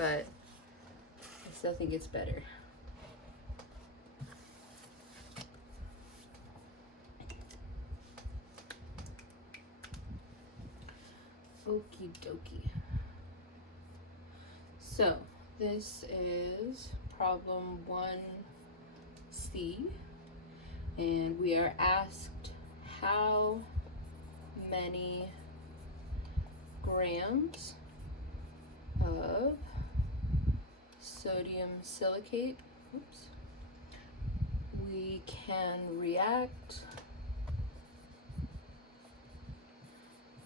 but I still think it's better. Okie dokie. So this is problem 1C, and we are asked how many grams of sodium silicate we can react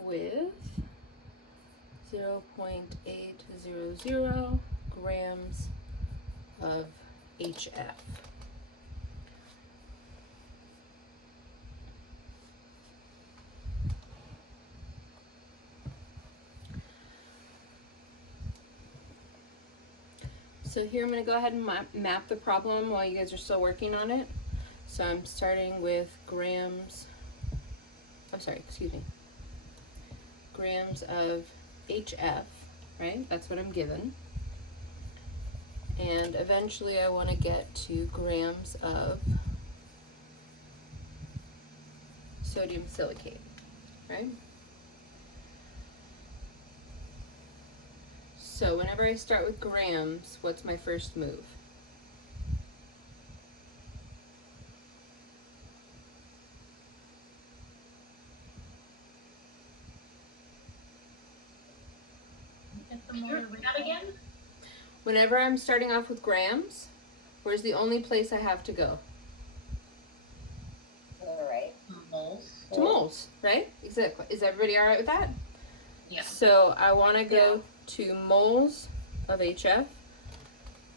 with 0.800 grams of HF. So here I'm going to go ahead and map the problem while you guys are still working on it. So I'm starting with grams of HF, right? That's what I'm given. And eventually I want to get to grams of sodium silicate, right? So whenever I start with grams, what's my first move? That again? Whenever I'm starting off with grams, where's the only place I have to go? To the right. Moles. To moles, right? Exactly. Is everybody all right with that? Yeah. So I want to go to moles of HF,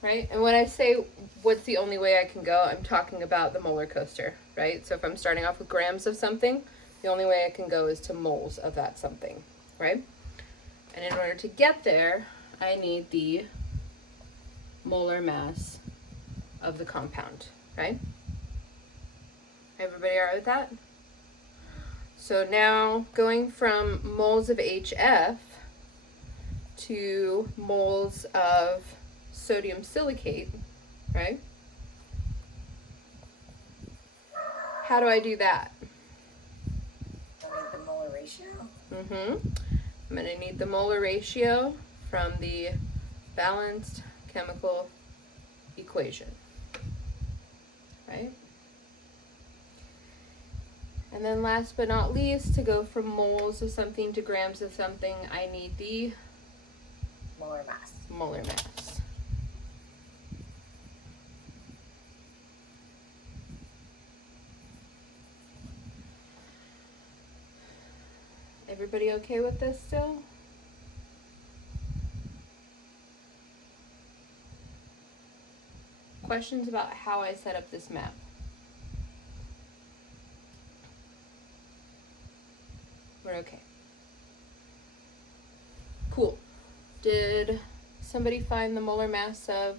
right? And when I say what's the only way I can go, I'm talking about the molar coaster, right? So if I'm starting off with grams of something, the only way I can go is to moles of that something, right? And in order to get there, I need the molar mass of the compound, right? Everybody all right with that? So now going from moles of HF to moles of sodium silicate, right? How do I do that? I need the molar ratio. I'm going to need the molar ratio from the balanced chemical equation, right? And then last but not least, to go from moles of something to grams of something, I need the Molar mass. molar mass. Everybody okay with this still? Questions about how I set up this map? We're okay. Cool. Did somebody find the molar mass of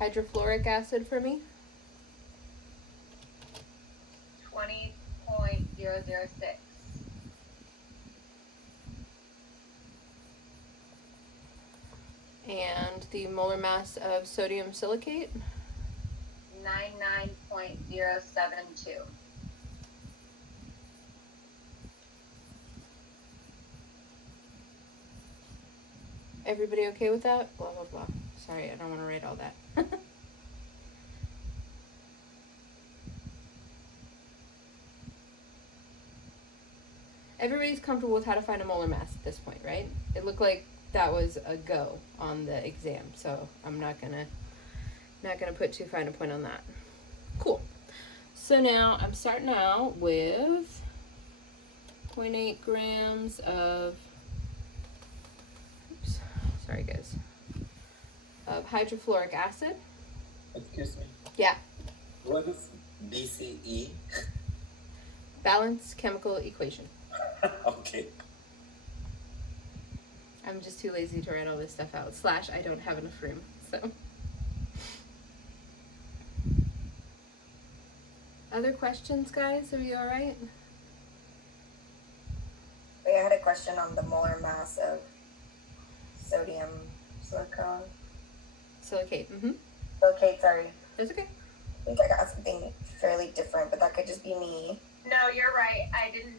hydrofluoric acid for me? 20.006. And the molar mass of sodium silicate? 99.072. Everybody okay with that? Blah, blah, blah. Sorry, I don't want to write all that. Everybody's comfortable with how to find a molar mass at this point, right? It looked like that was a go on the exam, so I'm not gonna put too fine a point on that. Cool. So now I'm starting out with 0.8 grams of, oops, sorry guys, of hydrofluoric acid. Excuse me. Yeah. What is BCE? Balanced chemical equation. Okay. I'm just too lazy to write all this stuff out. / I don't have enough room, so. Other questions, guys? Are you all right? Wait, I had a question on the molar mass of sodium Silicone. Silicate. Okay, sorry. That's okay. I think I got something fairly different, but that could just be me. No, you're right. I didn't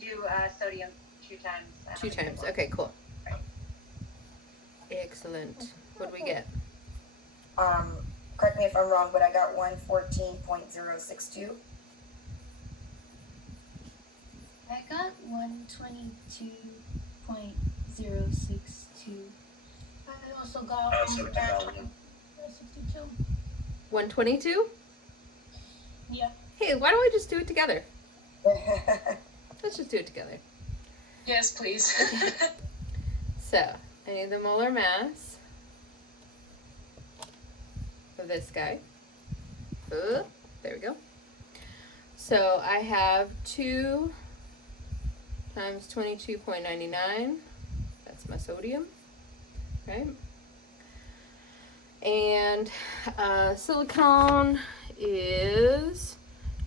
do sodium 2 times. I 2 only did times. 1. Okay, cool. Right. Excellent. What do we get? Correct me if I'm wrong, but I got 114.062. I got 122.062. I also got 162. 122? Yeah. Hey, why don't we just do it together? Let's just do it together. Yes, please. So, I need the molar mass of this guy. There we go. So I have 2 times 22.99. That's my sodium, right? And silicone is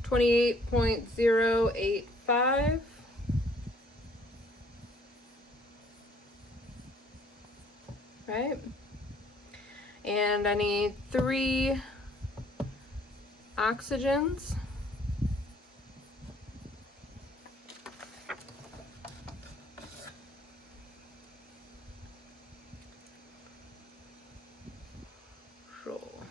28.085. Right? And I need 3 oxygens. Roll.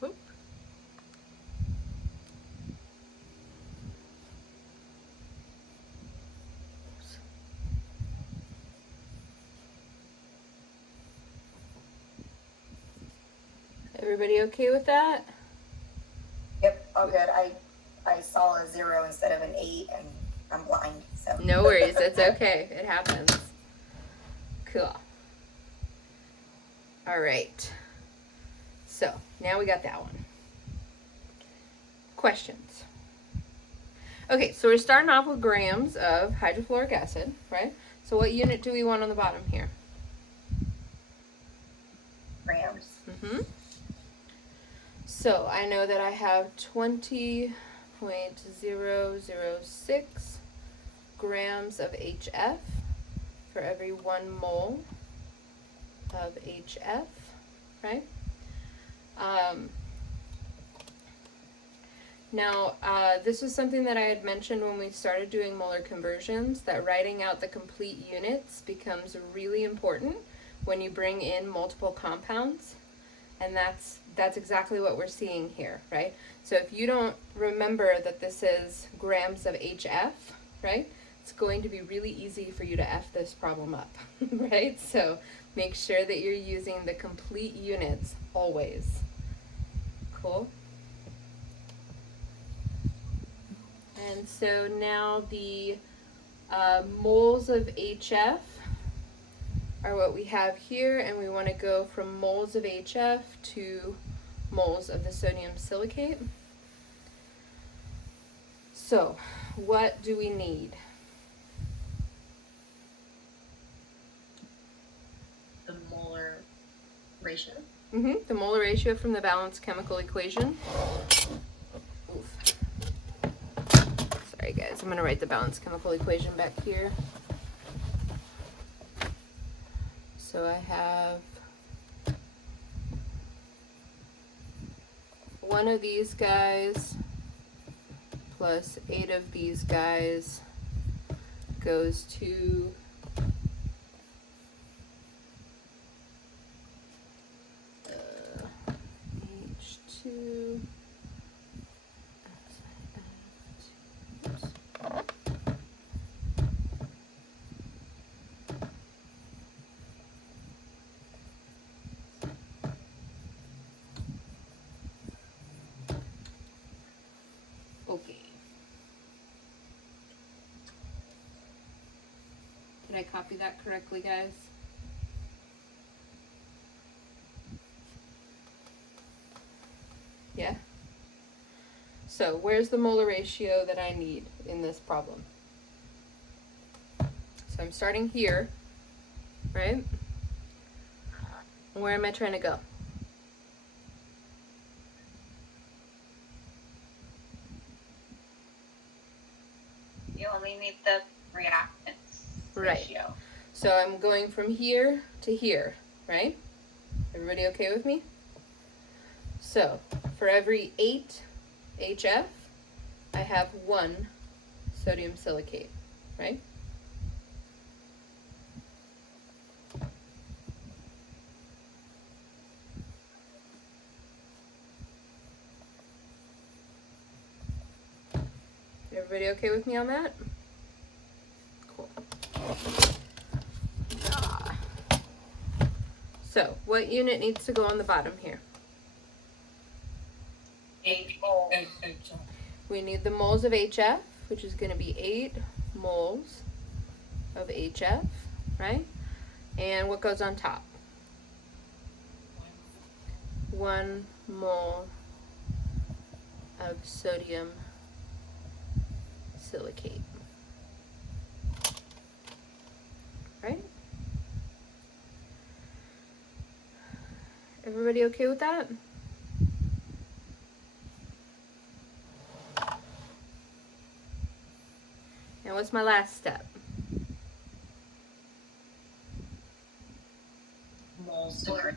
Whoop. Everybody okay with that? Yep, all good. I saw a 0 instead of an 8, and I'm blind, so. No worries, it's okay. It happens. Cool. All right. So, now we got that one. Questions? Okay, so we're starting off with grams of hydrofluoric acid, right? So what unit do we want on the bottom here? Grams. So I know that I have 20.006 grams of HF for every 1 mole of HF, right? Now, this was something that I had mentioned when we started doing molar conversions, that writing out the complete units becomes really important when you bring in multiple compounds, and that's exactly what we're seeing here, right? So if you don't remember that this is grams of HF, right, it's going to be really easy for you to F this problem up, right? So make sure that you're using the complete units always. Cool? And so now the moles of HF are what we have here, and we want to go from moles of HF to moles of the sodium silicate. So, what do we need? The molar ratio. The molar ratio from the balanced chemical equation. Oof. Sorry guys, I'm going to write the balanced chemical equation back here. So I have 1 of these guys plus 8 of these guys goes to H2. Okay. Did I copy that correctly, guys? Yeah? So, where's the molar ratio that I need in this problem? So So I'm starting here, right? Where am I trying to go? You only need the reactants Right. ratio. So I'm going from here to here, right? Everybody okay with me? So for every 8 HF, I have 1 sodium silicate, right? Everybody okay with me on that? Cool. Ah. So, what unit needs to go on the bottom here? We need the moles of HF, which is going to be 8 moles of HF, right? And what goes on top? 1 mole of sodium silicate. Right? Everybody okay with that? And what's my last step? Moles to grams.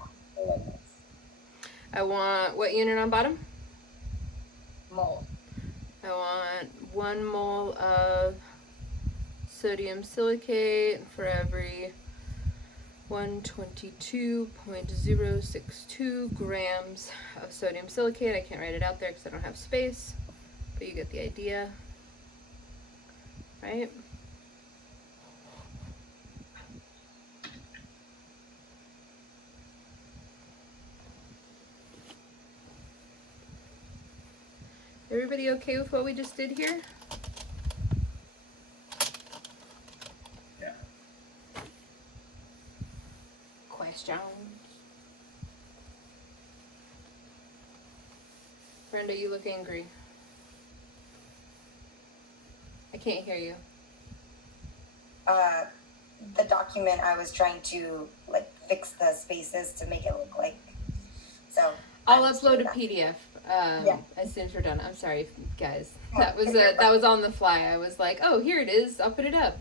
I want what unit on bottom? Mole. I want 1 mole of sodium silicate for every 122.062 grams of sodium silicate. I can't write it out there because I don't have space, but you get the idea, right? Everybody okay with what we just did here? Yeah. Questions? Brenda, you look angry. I can't hear you. The document I was trying to like fix the spaces to make it look like. So I'll I'm just upload a doing that. PDF Yeah. as soon as we're done. I'm sorry, guys. That was on the fly. I was like, oh, here it is. I'll put it up.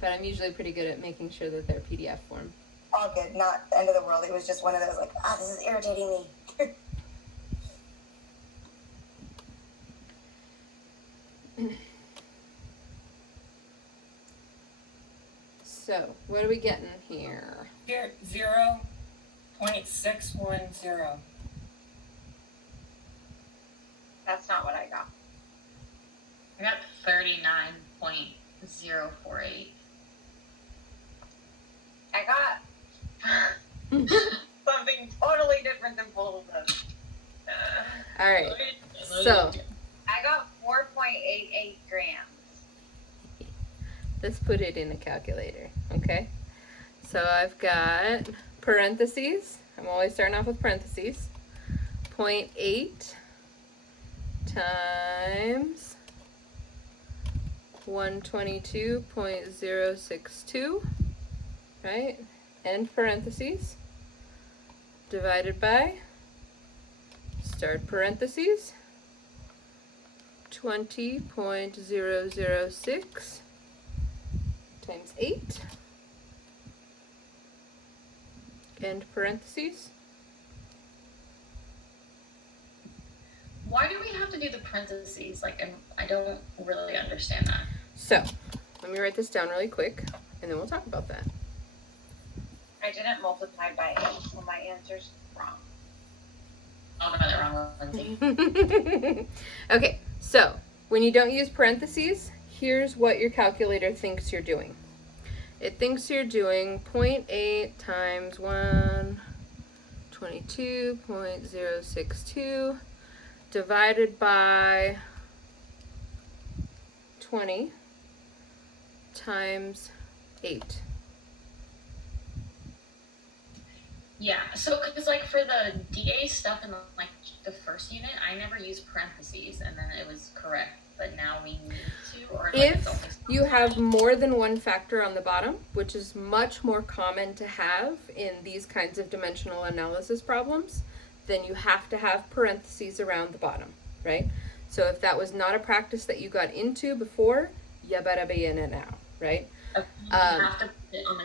But I'm usually pretty good at making sure that they're PDF form. All good, not the end of the world. It was just one of those like, this is irritating me. So, what are we getting here? Here, 0.610. That's not what I got. I got 39.048. I got something totally different than both of them. All right. So, I got 4.88 grams. let's put it in a calculator, okay? So I've got parentheses. I'm always starting off with parentheses. 0.8 times 122.062, right? End parentheses. Divided by, start parentheses, 20.006 times 8, end parentheses. Why do we have to do the parentheses? Like, I don't really understand that. So, let me write this down really quick, and then we'll talk about that. I didn't multiply by 8, so my answer's wrong. Oh, got it wrong, Lindsay. Okay, so when you don't use parentheses, here's what your calculator thinks you're doing. It thinks you're doing 0.8 times 122.062 divided by 20 times 8. Yeah, so because like for the DA stuff in like the first unit, I never used parentheses, and then it was correct. but now we need to, or like If it's always you have more than one factor on the bottom, which is much more common to have in these kinds of dimensional analysis problems, then you have to have parentheses around the bottom, right? So if that was not a practice that you got into before, you better be in it now, right? you have to put it on the.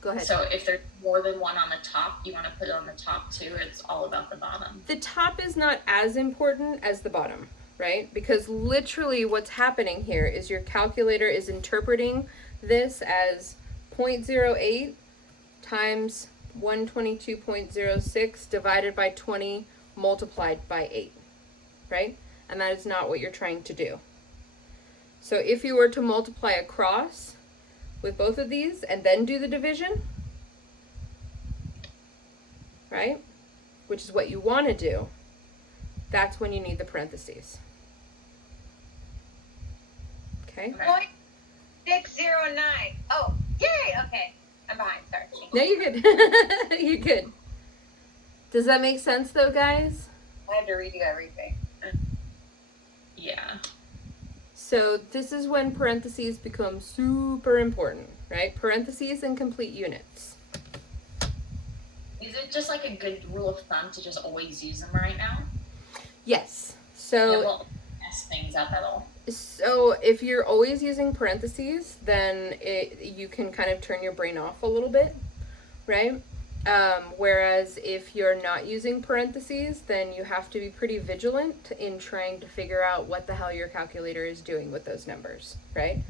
Go ahead. So if there's more than one on the top, you want to put it on the top too. It's all about the bottom. The top is not as important as the bottom, right? Because literally what's happening here is your calculator is interpreting this as 0.08 times 122.06 divided by 20 multiplied by 8, right? And that is not what you're trying to do. So if you were to multiply across with both of these and then do the division, right? Which is what you want to do. That's when you need the parentheses. Okay? Point 609. Oh, yay! Okay. I'm behind. Sorry. No, you're good. You're good. Does that make sense though, guys? I had to redo everything. Yeah. So this is when parentheses become super important, right? Parentheses and complete units. Is it just like a good rule of thumb to just always use them right now? Yes. It So won't mess things up at all. if you're always using parentheses, then you can kind of turn your brain off a little bit, right? Whereas if you're not using parentheses, then you have to be pretty vigilant in trying to figure out what the hell your calculator is doing with those numbers, right?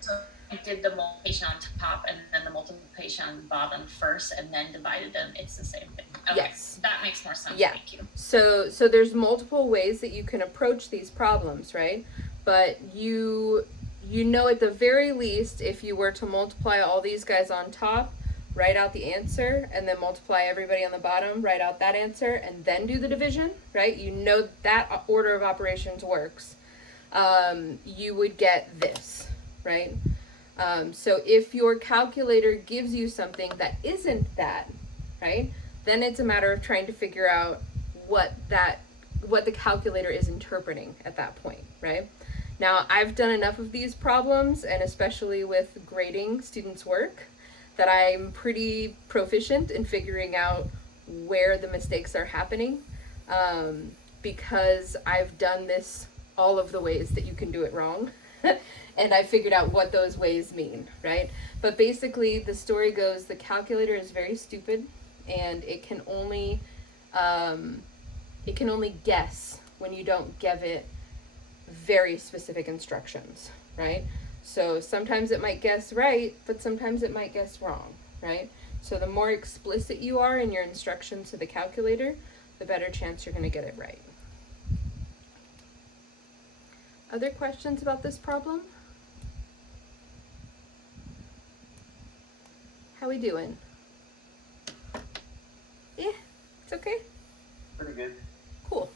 So I did the multiplication on top and then the multiplication on the bottom first and then divided them. It's the same thing. Okay. Yes. That makes more sense. Yeah. Thank you. So there's multiple ways that you can approach these problems, right? But you know at the very least, if you were to multiply all these guys on top, write out the answer, and then multiply everybody on the bottom, write out that answer, and then do the division, right? You know that order of operations works. You would get this, right? So if your calculator gives you something that isn't that, right, then it's a matter of trying to figure out what the calculator is interpreting at that point, right? Now, I've done enough of these problems, and especially with grading students' work, that I'm pretty proficient in figuring out where the mistakes are happening, because I've done this all of the ways that you can do it wrong, and I figured out what those ways mean, right? But basically, the story goes, the calculator is very stupid, and it can only guess when you don't give it very specific instructions, right? So sometimes it might guess right, but sometimes it might guess wrong, right? So the more explicit you are in your instructions to the calculator, the better chance you're going to get it right. Other questions about this problem? How we doing? Yeah, it's okay. Pretty good. Cool.